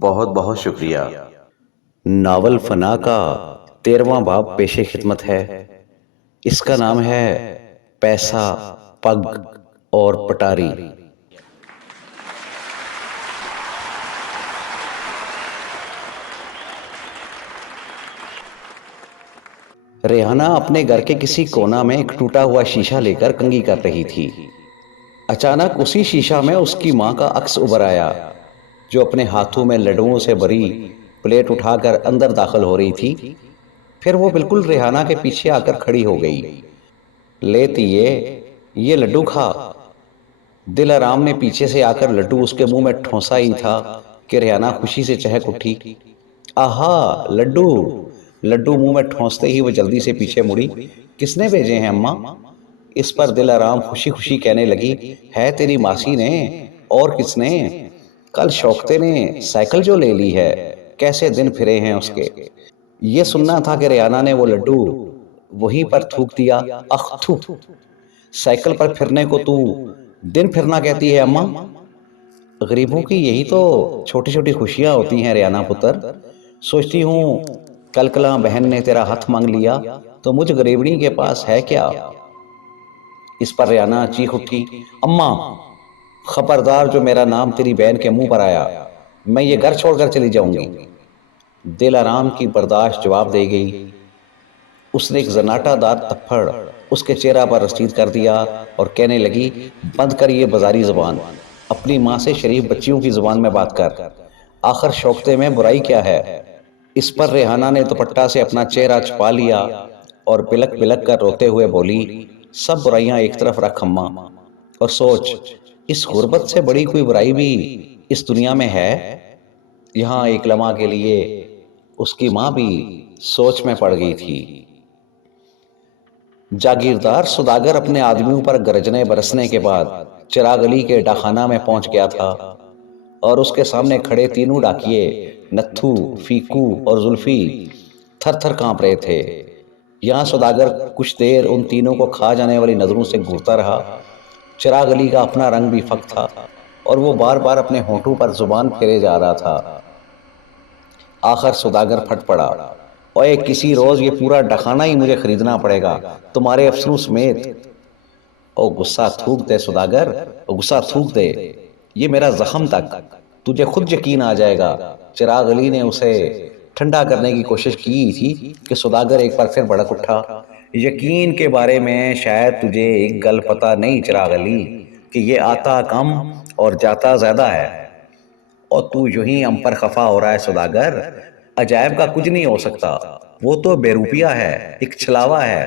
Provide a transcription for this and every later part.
بہت بہت شکریہ۔ ناول فنا کا 13واں باب پیش خدمت ہے۔ اس کا نام ہے پیسہ، پگ اور پٹاری۔ ریحانہ اپنے گھر کے کسی کونا میں ایک ٹوٹا ہوا شیشہ لے کر کنگھی کر رہی تھی۔ اچانک اسی شیشہ میں اس کی ماں کا عکس ابھر آیا، جو اپنے ہاتھوں میں لڈوؤں سے بھری پلیٹ اٹھا کر اندر داخل ہو رہی تھی۔ پھر وہ بالکل ریحانہ کے پیچھے آ کر کھڑی ہو گئی۔ لیتی یہ لڈو کھا۔ دل آرام نے پیچھے سے آ کر لڈو اس کے منہ میں ٹھونسا ہی تھا کہ ریحانہ خوشی سے چہک اٹھی۔ آہا لڈو! لڈو منہ میں ٹھونستے ہی وہ جلدی سے پیچھے مڑی۔ کس نے بھیجے ہیں اماں؟ اس پر دل آرام خوشی خوشی کہنے لگی، ہے تیری ماسی نے، اور کس نے؟ کل شوکتے نے سائیکل جو لے لی ہے، کیسے دن پھرے ہیں اس کے۔ یہ سننا تھا کہ ریحانہ نے وہ لڈو وہیں پر تھوک دیا۔ اخ تھو! سائیکل پر پھرنے کو تو دن پھرنا کہتی ہے اماں؟ غریبوں کی یہی تو چھوٹی چھوٹی خوشیاں ہوتی ہیں ریحانہ پتر۔ سوچتی ہوں کل کلاں بہن نے تیرا ہاتھ مانگ لیا تو مجھ غریبنی کے پاس ہے کیا؟ اس پر ریحانہ چیخ اٹھی، اماں خبردار جو میرا نام تیری بہن کے منہ پر آیا، میں یہ گھر چھوڑ کر چلی جاؤں گی۔ دل آرام کی برداشت جواب دے گئی۔ اس نے ایک زناٹا دار تھپڑ اس کے چہرہ پر رسید کر دیا اور کہنے لگی، بند کر یہ بازاری زبان، اپنی ماں سے شریف بچیوں کی زبان میں بات کر، آخر شوکتے میں برائی کیا ہے؟ اس پر ریحانہ نے دوپٹہ سے اپنا چہرہ چھپا لیا اور بلک بلک کر روتے ہوئے بولی، سب برائیاں ایک طرف رکھ اماں، اور سوچ اس غربت سے بڑی کوئی برائی بھی اس دنیا میں ہے؟ یہاں ایک لمحہ کے لیے اس کی ماں بھی سوچ میں پڑ گئی تھی۔ جاگیردار سوداگر اپنے آدمیوں پر گرجنے برسنے کے بعد چراغ علی کے ڈاکخانہ میں پہنچ گیا تھا، اور اس کے سامنے کھڑے تینوں ڈاکیے نتھو، فیکو اور زلفی تھر تھر کانپ رہے تھے۔ یہاں سوداگر کچھ دیر ان تینوں کو کھا جانے والی نظروں سے گھورتا رہا۔ چراغ علی کا اپنا رنگ بھی فک تھا اور وہ بار بار اپنے ہونٹوں پر زبان پھیرے جا رہا تھا۔ آخر سوداگر پھٹ پڑا، اوئے کسی روز یہ پورا ڈاکخانہ ہی مجھے خریدنا پڑے گا، تمہارے افسروں سمیت۔ او غصہ تھوک دے سوداگر، او غصہ تھوک دے، یہ میرا زخم تک، تجھے خود یقین آ جائے گا۔ چراغ علی نے اسے ٹھنڈا کرنے کی کوشش کی تھی کہ سوداگر ایک بار پھر بھڑک اٹھا، یقین کے بارے میں شاید تجھے ایک گل پتہ نہیں چراغ علی، کہ یہ آتا کم اور جاتا زیادہ ہے، اور تو یوں ہی ہم پر خفا ہو رہا ہے سوداگر۔ عجائب کا کچھ نہیں ہو سکتا، وہ تو بے روپیہ ہے، ایک چھلاوا ہے،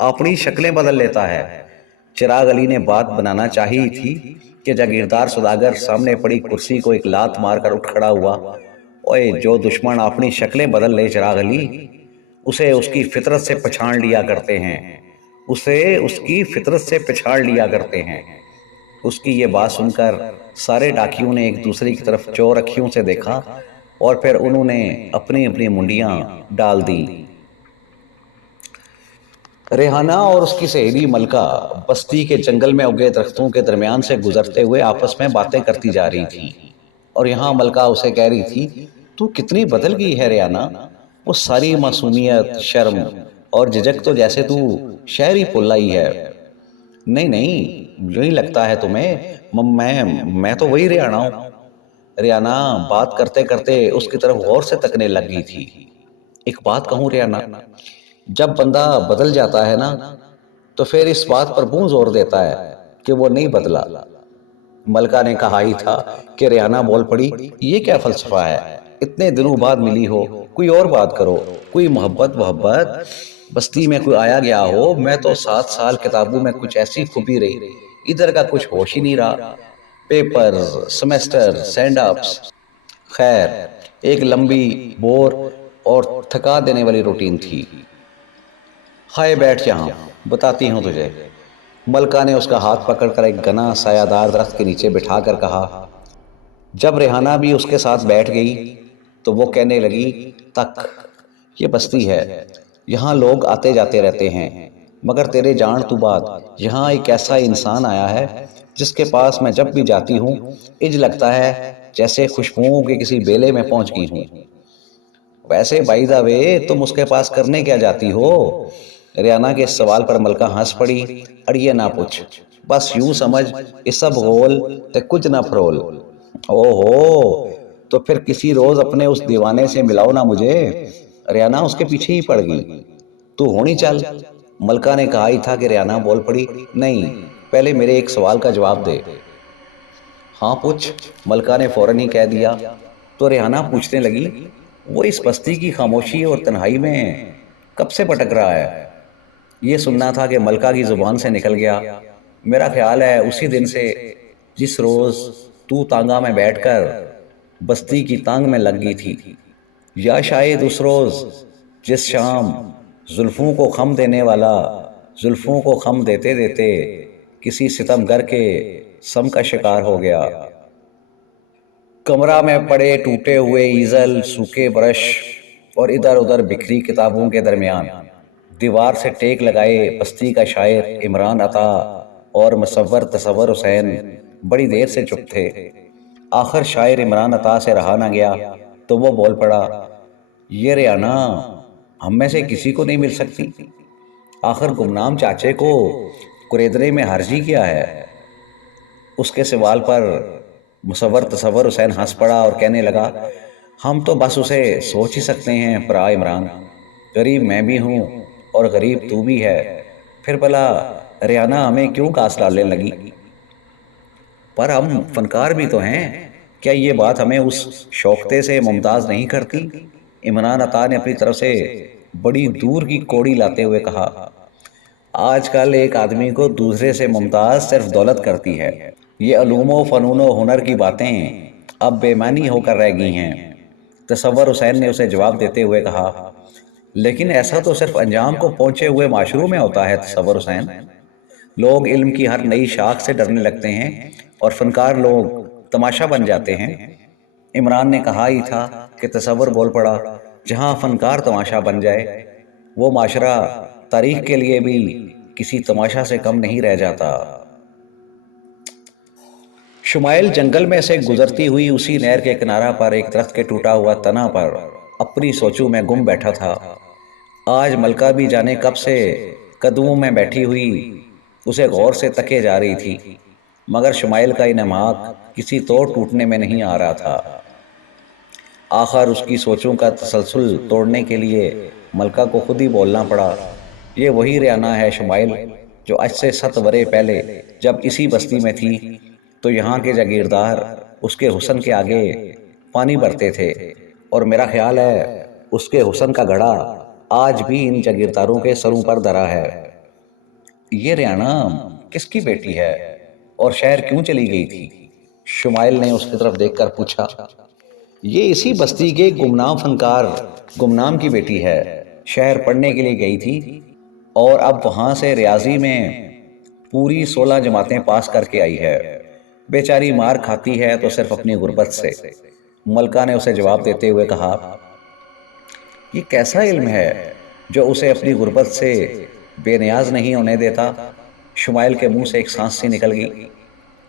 اپنی شکلیں بدل لیتا ہے۔ چراغ علی نے بات بنانا چاہی تھی کہ جاگیردار سوداگر سامنے پڑی کرسی کو ایک لات مار کر اٹھ کھڑا ہوا۔ اوئے جو دشمن اپنی شکلیں بدل لے چراغ علی، اسے اس کی فطرت سے پچھاڑ لیا کرتے ہیں، اسے اس کی فطرت سے پچھاڑ لیا کرتے ہیں۔ اس کی یہ بات سن کر سارے ڈاکیوں نے ایک دوسرے کی طرف چور اکھیوں سے دیکھا اور پھر انہوں نے اپنی اپنی منڈیاں ڈال دی۔ ریحانہ اور اس کی سہیلی ملکہ بستی کے جنگل میں اگے درختوں کے درمیان سے گزرتے ہوئے آپس میں باتیں کرتی جا رہی تھیں، اور یہاں ملکہ اسے کہہ رہی تھی، تو کتنی بدل گئی ہے ریحانہ، وہ ساری معصومیت، شرم اور جھجک تو جیسے تو شہر ہی بھول آئی ہے۔ نہیں نہیں، یوں ہی لگتا ہے تمہیں، میں تو وہی ریحانہ ہوں۔ ریحانہ بات کرتے کرتے اس کی طرف غور سے تکنے لگ گئی تھی۔ ایک بات کہوں ریحانہ، جب بندہ بدل جاتا ہے نا تو پھر اس بات پر کیوں زور دیتا ہے کہ وہ نہیں بدلا؟ ملکہ نے کہا ہی تھا کہ ریحانہ بول پڑی، یہ کیا فلسفہ ہے، اتنے دنوں بعد ملی ہو، کوئی اور بات کرو، کوئی محبت بستی میں کوئی آیا گیا ہو، میں تو 7 سال کتابوں میں کچھ ایسی کھپی رہی، ادھر کا کچھ ہوش ہی نہیں رہا، پیپرز، سیمیسٹر، سینڈ اپس، خیر ایک لمبی، بور اور تھکا دینے والی روٹین تھی۔ ہائے بیٹھ یہاں، بتاتی ہوں تجھے۔ ملکہ نے اس کا ہاتھ پکڑ کر ایک گھنا سایہ دار درخت کے نیچے بٹھا کر کہا۔ جب ریحانہ بھی اس کے ساتھ بیٹھ گئی تو وہ کہنے لگی، تک یہ بستی ہے، یہاں لوگ آتے جاتے رہتے ہیں، مگر تیرے جان تو بات، یہاں ایک ایسا انسان آیا ہے جس کے پاس میں جب بھی جاتی ہوں، اج لگتا ہے جیسے خوشبوؤں کے کسی بیلے میں پہنچ گئی ہوں۔ ویسے بائی دا وے تم اس کے پاس کرنے کیا جاتی ہو؟ ریانا کے اس سوال پر ملکہ ہنس پڑی۔ اڑیے نہ پوچھ، بس یوں سمجھ یہ سب غول تے کچھ نہ فرول۔ او ہو، تو پھر کسی روز اپنے اس دیوانے سے ملاؤ نا مجھے۔ ریانا اس کے پیچھے ہی پڑ گئی۔ تو ہونی چل۔ ملکہ نے کہا ہی تھا کہ ریانا بول پڑی، نہیں، پہلے میرے ایک سوال کا جواب دے۔ ہاں پوچھ، ملکہ نے فوراً ہی کہہ دیا۔ تو ریحانہ پوچھنے لگی، وہ اس بستی کی خاموشی اور تنہائی میں کب سے بھٹک رہا ہے؟ یہ سننا تھا کہ ملکہ کی زبان سے نکل گیا، میرا خیال ہے اسی دن سے جس روز تو تانگا میں بیٹھ کر بستی کی تانگ میں لگ گئی تھی، یا شاید اس روز جس شام زلفوں کو خم دینے والا زلفوں کو خم دیتے دیتے کسی ستم گر کے سم کا شکار ہو گیا۔ کمرہ میں پڑے ٹوٹے ہوئے ایزل، سوکھے برش اور ادھر ادھر بکھری کتابوں کے درمیان دیوار سے ٹیک لگائے بستی کا شاعر عمران عطا اور مصور تصور حسین بڑی دیر سے چپ تھے۔ آخر شاعر عمران عطا سے رہا نہ گیا تو وہ بول پڑا، یہ ریحانہ ہم میں سے کسی کو نہیں مل سکتی؟ آخر گمنام چاچے کو قریدرے میں حرجی کیا ہے؟ اس کے سوال پر مصور تصور حسین ہنس پڑا اور کہنے لگا، ہم تو بس اسے سوچ ہی سکتے ہیں پرا عمران، غریب میں بھی ہوں اور غریب تو بھی ہے، پھر بھلا ریحانہ ہمیں کیوں کاس ڈالنے لگی؟ پر ہم فنکار بھی تو ہیں، کیا یہ بات ہمیں اس شوختے سے ممتاز نہیں کرتی؟ عمران عطا نے اپنی طرف سے بڑی دور کی کوڑی لاتے ہوئے کہا، آج کل ایک آدمی کو دوسرے سے ممتاز صرف دولت کرتی ہے، یہ علوم و فنون و ہنر کی باتیں اب بے معنی ہو کر رہ گئی ہیں۔ تصور حسین نے اسے جواب دیتے ہوئے کہا، لیکن ایسا تو صرف انجام کو پہنچے ہوئے معاشروں میں ہوتا ہے تصور حسین، لوگ علم کی ہر نئی شاخ سے ڈرنے لگتے ہیں اور فنکار لوگ تماشا بن جاتے ہیں۔ عمران نے کہا ہی تھا کہ تصور بول پڑا، جہاں فنکار تماشا بن جائے وہ معاشرہ تاریخ کے لیے بھی کسی تماشا سے کم نہیں رہ جاتا۔ شمائل جنگل میں سے گزرتی ہوئی اسی نہر کے کنارہ پر ایک درخت کے ٹوٹا ہوا تنا پر اپنی سوچوں میں گم بیٹھا تھا۔ آج ملکہ بھی جانے کب سے قدموں میں بیٹھی ہوئی اسے غور سے تکے جا رہی تھی، مگر شمائل کا انہماک کسی توڑ ٹوٹنے میں نہیں آ رہا تھا۔ آخر اس کی سوچوں کا تسلسل توڑنے کے لیے ملکہ کو خود ہی بولنا پڑا، یہ وہی ریحانہ ہے شمائل جو آج سے 7 برے پہلے جب اسی بستی میں تھی تو یہاں کے جاگیردار اس کے حسن کے آگے پانی بھرتے تھے، اور میرا خیال ہے اس کے حسن کا گھڑا آج بھی ان جاگیرداروں کے سروں پر دھرا ہے۔ یہ ریحانہ کس کی بیٹی ہے اور شہر کیوں چلی گئی تھی؟ شمائل نے اس کی طرف دیکھ کر پوچھا۔ یہ اسی بستی کے گمنام فنکار گمنام کی بیٹی ہے، شہر پڑھنے کے لیے گئی تھی اور اب وہاں سے ریاضی میں پوری 16 جماعتیں پاس کر کے آئی ہے، بیچاری مار کھاتی ہے تو صرف اپنی غربت سے۔ ملکہ نے اسے جواب دیتے ہوئے کہا، یہ کیسا علم ہے جو اسے اپنی غربت سے بے نیاز نہیں ہونے دیتا؟ شمائل کے منہ سے ایک سانس سی نکل گئی۔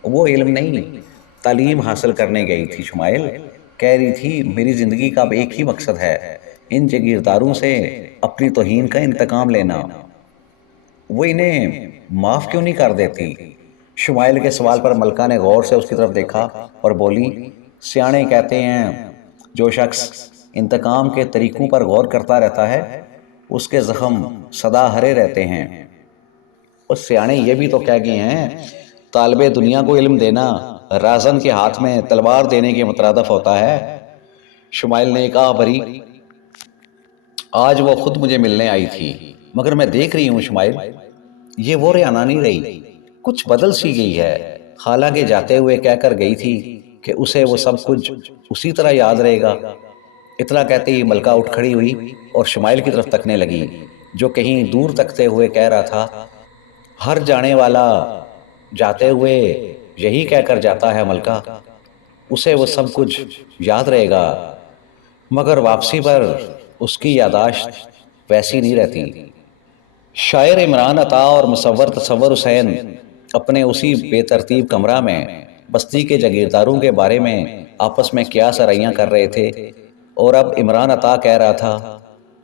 وہ علم نہیں، تعلیم حاصل کرنے گئی تھی شمائل، کہہ رہی تھی میری زندگی کا اب ایک ہی مقصد ہے، ان جاگیرداروں سے اپنی توہین کا انتقام لینا۔ وہ انہیں معاف کیوں نہیں کر دیتی؟ شمائل کے سوال پر ملکہ نے غور سے اس کی طرف دیکھا اور بولی، سیانے کہتے ہیں جو شخص انتقام کے طریقوں پر غور کرتا رہتا ہے اس کے زخم سدا ہرے رہتے ہیں۔ اور سیانے یہ بھی تو کہہ گئے ہیں، طالب دنیا کو علم دینا رازن کے ہاتھ میں تلوار دینے کے مترادف ہوتا ہے۔ شمائل نے کہا، بھری آج وہ خود مجھے ملنے آئی تھی، مگر میں دیکھ رہی ہوں شمائل یہ وہ ریحانہ نہیں رہی، کچھ بدل سی گئی ہے۔ حالانکہ جاتے ہوئے کہہ کر گئی تھی کہ اسے وہ سب کچھ اسی طرح یاد رہے گا۔ اتنا کہتے ہی ملکہ اٹھ کھڑی ہوئی اور شمائل کی طرف تکنے لگی، جو کہیں دور تکتے ہوئے کہہ رہا تھا، ہر جانے والا جاتے ہوئے یہی کہہ کر جاتا ہے ملکہ، اسے وہ سب کچھ یاد رہے گا، مگر واپسی پر اس کی یاداشت ویسی نہیں رہتی۔ شاعر عمران عطا اور مصور تصور حسین اپنے اسی بے ترتیب کمرہ میں بستی کے جاگیرداروں کے بارے میں آپس میں کیا سرائیاں کر رہے تھے، اور اب عمران عطا کہہ رہا تھا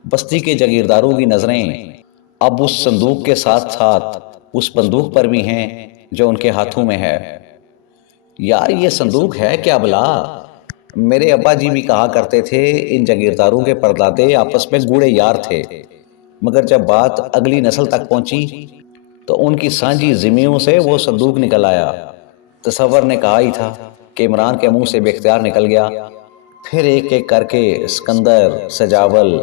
بستی کے جاگیرداروں کی نظریں اب اس صندوق کے ساتھ ساتھ اس بندوق پر بھی ہیں جو ان کے ہاتھوں میں ہے۔ یار یہ صندوق ہے کیا بلا؟ میرے ابا جی بھی کہا کرتے تھے ان جاگیرداروں کے پردادے آپس میں گوڑے یار تھے، مگر جب بات اگلی نسل تک پہنچی تو ان کی سانجھی زمیوں سے وہ صندوق نکل آیا۔ تصور نے کہا ہی تھا کہ عمران کے منہ سے بے اختیار نکل گیا۔ پھر ایک ایک کر کے اسکندر، سجاول،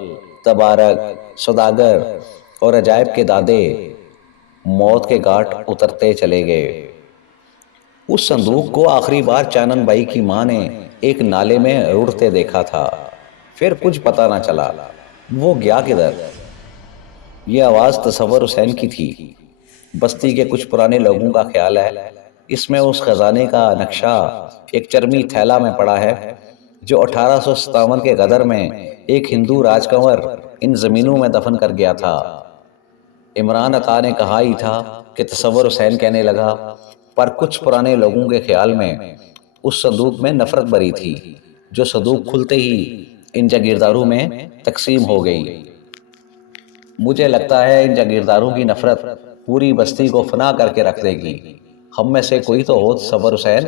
تبارک، سوداگر اور عجائب کے دادے موت کے گھاٹ اترتے چلے گئے۔ اس صندوق کو آخری بار چانن بائی کی ماں نے ایک نالے میں رڑتے دیکھا تھا، پھر کچھ پتہ نہ چلا وہ گیا کدھر۔ یہ آواز تصور حسین کی تھی۔ بستی کے کچھ پرانے لوگوں کا خیال ہے اس میں اس خزانے کا نقشہ ایک چرمی تھیلا میں پڑا ہے جو 1857 کے غدر میں ایک ہندو راج کنور ان زمینوں میں دفن کر گیا تھا۔ عمران عطا نے کہا ہی تھا کہ تصور حسین کہنے لگا، پر کچھ پرانے لوگوں کے خیال میں اس صندوق میں نفرت بری تھی جو صندوق کھلتے ہی ان جاگیرداروں میں تقسیم ہو گئی۔ مجھے لگتا ہے ان جاگیرداروں کی نفرت پوری بستی کو فنا کر کے رکھ دے گی۔ ہم میں سے کوئی تو ہو تصور حسین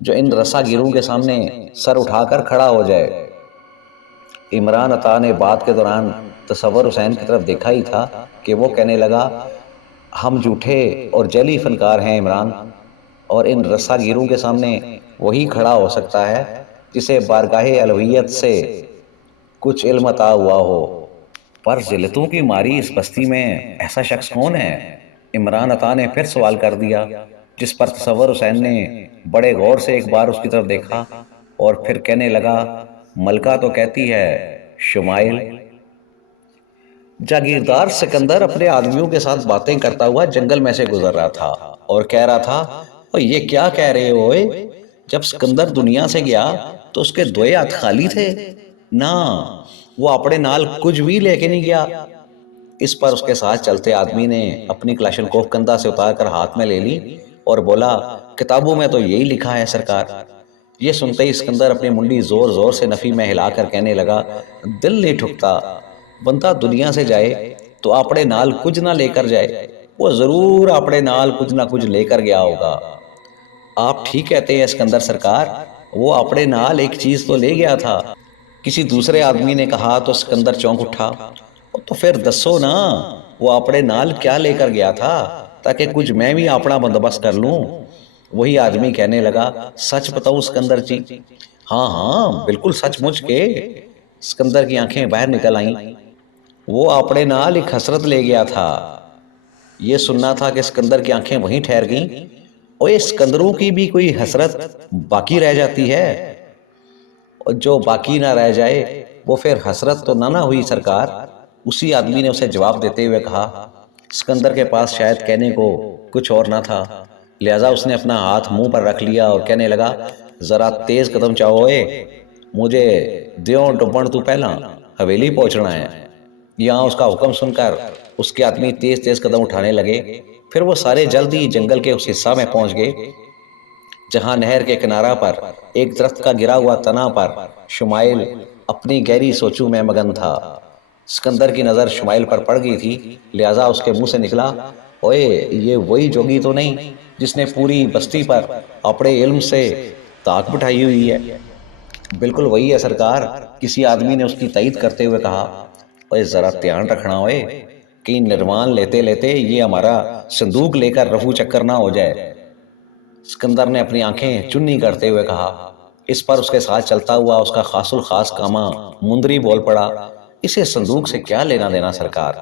جو ان رسا گیروں کے سامنے سر اٹھا کر کھڑا ہو جائے۔ عمران عطا نے بات کے دوران تصور حسین کی طرف دیکھا ہی تھا کہ وہ کہنے لگا، ہم جھوٹے اور جعلی فنکار ہیں عمران، اور ان رسا گیروں کے سامنے وہی کھڑا ہو سکتا ہے جسے بارگاہ الوہیت سے کچھ علم عطا ہوا ہو۔ پر ذلتوں کی ماری اس بستی میں ایسا شخص کون ہے؟ عمران عطا نے پھر سوال کر دیا، جس پر تصور حسین نے بڑے غور سے ایک بار اس کی طرف دیکھا اور پھر کہنے لگا، ملکہ تو کہتی ہے شمائل۔ جاگیردار سکندر اپنے آدمیوں کے ساتھ باتیں کرتا ہوا جنگل میں سے گزر رہا تھا اور کہہ رہا تھا، اور یہ کیا کہہ رہے ہوئے؟ جب سکندر دنیا سے گیا تو اس کے دوئے ہاتھ خالی تھے؟ نہ، وہ اپنے نال کچھ بھی لے کے نہیں گیا۔ اس پر اس کے ساتھ چلتے آدمی نے اپنی کلاشنکوف کندھا سے اتار کر ہاتھ میں لے لی اور بولا، کتابوں میں تو یہی لکھا ہے سرکار۔ یہ سنتے ہی اسکندر اپنی منڈی زور زور سے نفی میں ہلا کر کہنے لگا، دل نہیں ٹھکتا، بندہ دنیا سے جائے تو اپنے نال کچھ نہ لے کر جائے، وہ ضرور اپنے نال کچھ نہ کچھ لے کر گیا ہوگا۔ آپ ٹھیک کہتے ہیں اسکندر سرکار، وہ اپنے نال ایک چیز تو لے گیا تھا۔ کسی دوسرے آدمی نے کہا تو اسکندر چونک اٹھا، تو پھر دسو نا وہ اپنے نال کیا لے کر گیا تھا تاکہ کچھ میں بھی اپنا بندوبست کر لوں۔ وہی آدمی کہنے لگا، سچ بتاؤ اسکندر جی؟ ہاں ہاں بالکل سچ مچ کے۔ اسکندر کی آنکھیں باہر نکل آئیں۔ وہ اپنے نال ایک حسرت لے گیا تھا۔ یہ سننا تھا کہ اسکندر کی آنکھیں وہیں ٹھہر گئیں۔ اور اسکندروں کی بھی کوئی حسرت باقی رہ جاتی ہے، اور جو باقی نہ رہ جائے وہ پھر حسرت تو نہ ہوئی سرکار۔ اسی آدمی نے اسے جواب دیتے ہوئے کہا، اسکندر کے پاس شاید کہنے کو کچھ اور نہ تھا، لہٰذا اس نے اپنا ہاتھ منہ پر رکھ لیا اور کہنے لگا، ذرا تیز قدم چاہو اے، مجھے دیوں ڈبن تو پہلا حویلی پہنچنا ہے۔ یہاں اس کا حکم سن کر اس کے آدمی تیز تیز قدم اٹھانے لگے۔ پھر وہ سارے جلدی جنگل کے اس حصہ میں پہنچ گئے جہاں نہر کے کنارہ پر ایک درخت کا گرا ہوا تنا پر شمائل اپنی گہری سوچوں میں مگن تھا۔ اسکندر کی نظر شمائل پر پڑ گئی تھی، لہٰذا اس کے منہ سے نکلا، اوئے یہ وہی جوگی تو نہیں جس نے پوری بستی پر اپنے علم سے طاق بٹھائی ہوئی ہے؟ بالکل وہی ہے سرکار، کسی آدمی نے اس کی تائید کرتے ہوئے کہا۔ اوئے ذرا دھیان رکھنا ہوئے کہ نروان لیتے لیتے یہ ہمارا صندوق لے کر رفو چکر نہ ہو جائے۔ اسکندر نے اپنی آنکھیں چنی کرتے ہوئے کہا۔ اس پر اس کے ساتھ چلتا ہوا اس کا خاص الخاص کاما مندری بول پڑا، اسے صندوق سے کیا لینا دینا سرکار؟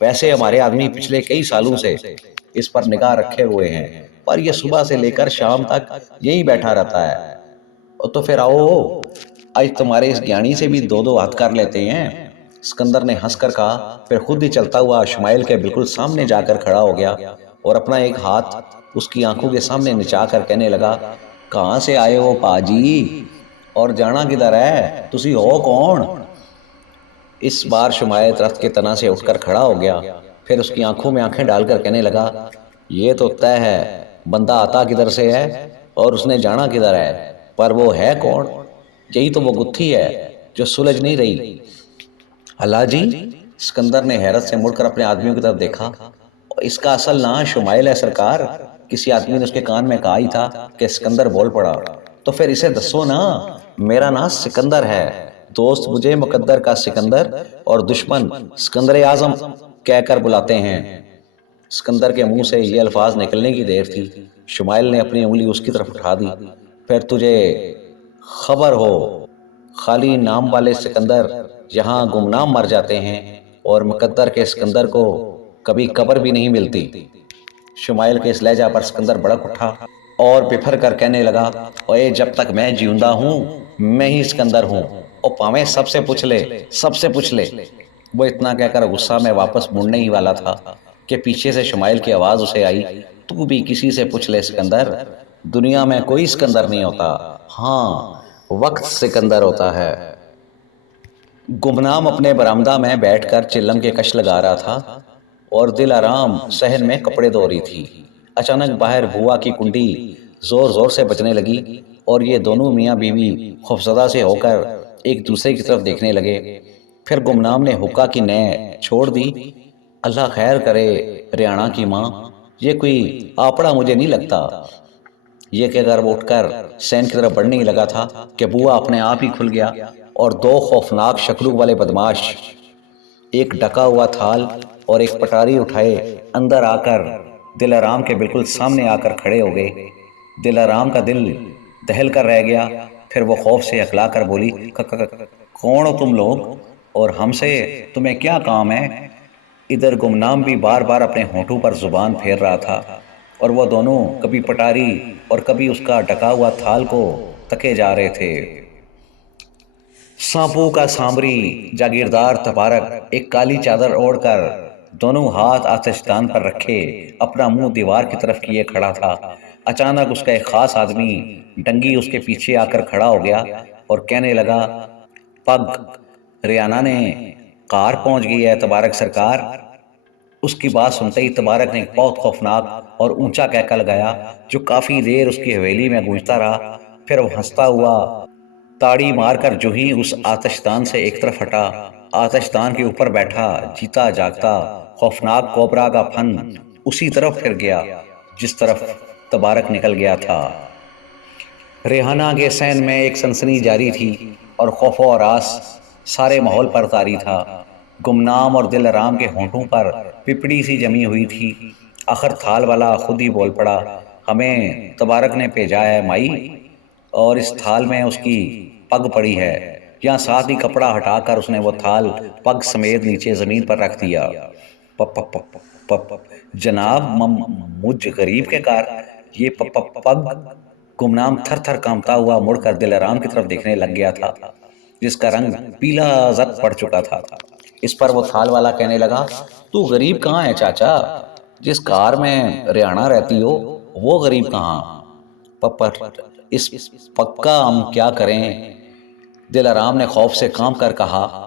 ویسے ہمارے آدمی پچھلے کئی سالوں سے اس پر نگاہ رکھے ہوئے ہیں، پر یہ صبح سے لے کر شام تک یہی بیٹھا رہتا ہے۔ تو پھر آؤ آج تمہارے اس گیانی سے بھی دو دو ہاتھ کر لیتے ہیں۔ اسکندر نے ہنس کر کہا، پھر خود ہی چلتا ہوا شمائل کے بالکل سامنے جا کر کھڑا ہو گیا اور اپنا ایک ہاتھ اس کی آنکھوں کے سامنے نچا کر کہنے لگا، کہاں سے آئے ہو پاجی، اور جانا کدھر ہے، تسی ہو کون؟ اس بار شمائل درخت کے تنا سے اٹھ کر کھڑا ہو گیا، پھر اس کی آنکھوں میں آنکھیں ڈال کر کہنے لگا، یہ تو طے ہے، بندہ آتا کدھر سے ہے؟ اور اس نے جانا کدھر ہے، پر وہ ہے کون؟ یہی تو وہ گتھی ہے جو سلجھ نہیں رہی۔ اللہ جی، سکندر نے حیرت سے مڑ کر اپنے آدمیوں کی طرف دیکھا۔ اس کا اصل نام شمائل ہے سرکار، کسی آدمی نے اس کے کان میں کہا ہی تھا کہ سکندر بول پڑا۔ تو پھر اسے دسو نا، میرا نام سکندر ہے، دوست مجھے مقدر کا سکندر اور دشمن سکندر اعظم کہہ کر بلاتے ہیں۔ سکندر کے منہ سے یہ الفاظ نکلنے کی دیر تھی، شمائل نے اپنی انگلی اس کی طرف اٹھا دی۔ پھر تجھے خبر ہو، خالی نام والے سکندر یہاں گمنام مر جاتے ہیں اور مقدر کے سکندر کو کبھی قبر بھی نہیں ملتی۔ شمائل کے اس لہجہ پر سکندر بڑک اٹھا اور بپھر کر کہنے لگا، اوے جب تک میں جیوندہ ہوں میں ہی سکندر ہوں، او پاویں سب سے پوچھ لے، سب سے پوچھ لے۔ وہ اتنا کہہ کر غصہ میں واپس مڑنے ہی والا تھا کہ پیچھے سے شمائل کی آواز اسے آئی، تو بھی کسی سے پوچھ لے سکندر، دنیا میں کوئی سکندر نہیں ہوتا، ہاں وقت سکندر ہوتا ہے۔ گمنام اپنے برآمدہ میں بیٹھ کر چلم کے کش لگا رہا تھا اور دل آرام صحن میں کپڑے دھو رہی تھی۔ اچانک باہر بھوا کی کنڈی زور زور سے بجنے لگی اور یہ دونوں میاں بیوی خوفزدہ سے ہو کر ایک دوسرے کی طرف دیکھنے لگے۔ پھر گمنام نے حقہ کی نہ چھوڑ دی، اللہ خیر کرے ریانہ کی ماں، یہ کوئی آپڑا مجھے نہیں لگتا۔ یہ کہ اگر وہ اٹھ کر سین کی طرف بڑھنے ہی لگا تھا کہ بوا اپنے آپ ہی کھل گیا اور دو خوفناک شکلوں والے بدماش، ایک ڈکا ہوا تھال اور ایک پٹاری اٹھائے اندر آ کر دل آرام کے بالکل سامنے آ کر کھڑے ہو گئے۔ دل آرام کا دل دہل کر رہ گیا، پھر وہ خوف سے اکلا کر بولی، کون ہو تم لوگ اور ہم سے تمہیں کیا کام ہے؟ ادھر گمنام بھی بار بار اپنے ہونٹوں پر زبان پھیر رہا تھا اور وہ دونوں کبھی پٹاری اور کبھی اس کا ڈکا ہوا تھال کو تکے جا رہے تھے۔ سانپو کا سامری جاگیردار تبارک ایک کالی چادر اوڑھ کر دونوں ہاتھ آتشدان پر رکھے اپنا منہ دیوار کی طرف کیے کھڑا تھا۔ اچانک اس کا ایک خاص آدمی ڈنگی اس کے پیچھے آ کر کھڑا ہو گیا اور کہنے لگا، پگ ریانہ نے کار پہنچ گئی ہے تبارک سرکار۔ اس کی بات سنتے ہی تبارک نے ایک بہت خوفناک اور اونچا کہکا لگایا جو کافی دیر اس کی حویلی میں گونجتا رہا۔ پھر وہ ہنستا ہوا تاڑی مار کر جو ہی اس آتشدان سے ایک طرف ہٹا، آتشدان کے اوپر بیٹھا جیتا جاگتا خوفناک کوبرا کا پھن اسی طرف پھر گیا جس طرف تبارک نکل گیا تھا۔ ریحانہ کے سین میں ایک سنسنی جاری تھی اور خوف و ہراس سارے ماحول پر طاری تھا۔ گمنام اور دل آرام کے ہونٹوں پر پپڑی سی جمی ہوئی تھی۔ آخر تھال والا خود ہی بول پڑا، ہمیں تبارک نے بھیجا ہے مائی، اور اس تھال میں اس کی پگ پڑی ہے۔ یہاں ساتھ ہی کپڑا ہٹا کر اس نے وہ تھال پگ سمیت نیچے زمین پر رکھ دیا۔ جناب مجھ غریب کے کار یہ پگ؟ گمنام تھر تھر کانپتا ہوا مڑ کر دل آرام کی طرف دیکھنے لگ گیا تھا جس کا رنگ پیلا زرد پڑ چکا تھا۔ اس پر وہ تھال والا کہنے لگا، تو غریب کہاں ہے چاچا؟ جس کار میں ریانہ رہتی ہو وہ غریب کہاں؟ اس پگ کا ہم کیا کریں؟ دل آرام نے خوف سے کانپ کر کہا،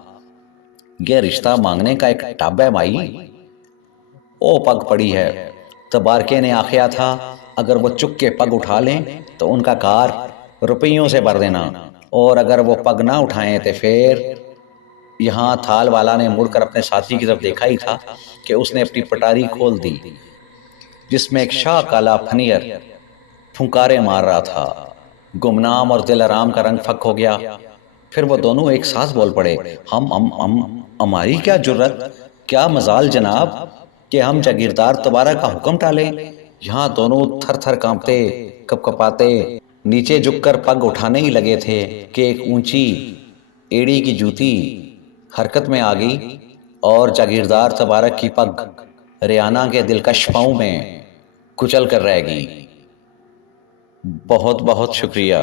یہ رشتہ مانگنے کا ایک ٹب ہے مائی، او پگ پڑی ہے۔ تبارکے نے آخیا تھا اگر وہ چک کے پگ اٹھا لیں تو ان کا کار روپیوں سے بھر دینا، اور اگر وہ پگ نہ اٹھائیں تو پھر… یہاں تھال والا نے مڑ کر اپنے ساتھی کی طرف دیکھا ہی تھا کہ اس نے اپنی پٹاری کھول دی جس میں ایک شاہ کالا پھنیر پھنکارے مار رہا تھا۔ گمنام اور دل آرام کا رنگ پھک ہو گیا۔ پھر وہ دونوں ایک ساتھ بول پڑے، ہماری کیا جرت، کیا مجال جناب کہ ہم جاگیردار تبارک کا حکم ٹالیں؟ یہاں دونوں تھر تھر کانپتے کپ کپاتے نیچے جھک کر پگ اٹھانے ہی لگے تھے کہ ایک اونچی ایڑی کی جوتی حرکت میں آ گئی اور جاگیردار تبارک کی پگ ریانہ کے دلکش پاؤں میں کچل کر رہ گئی۔ بہت بہت شکریہ۔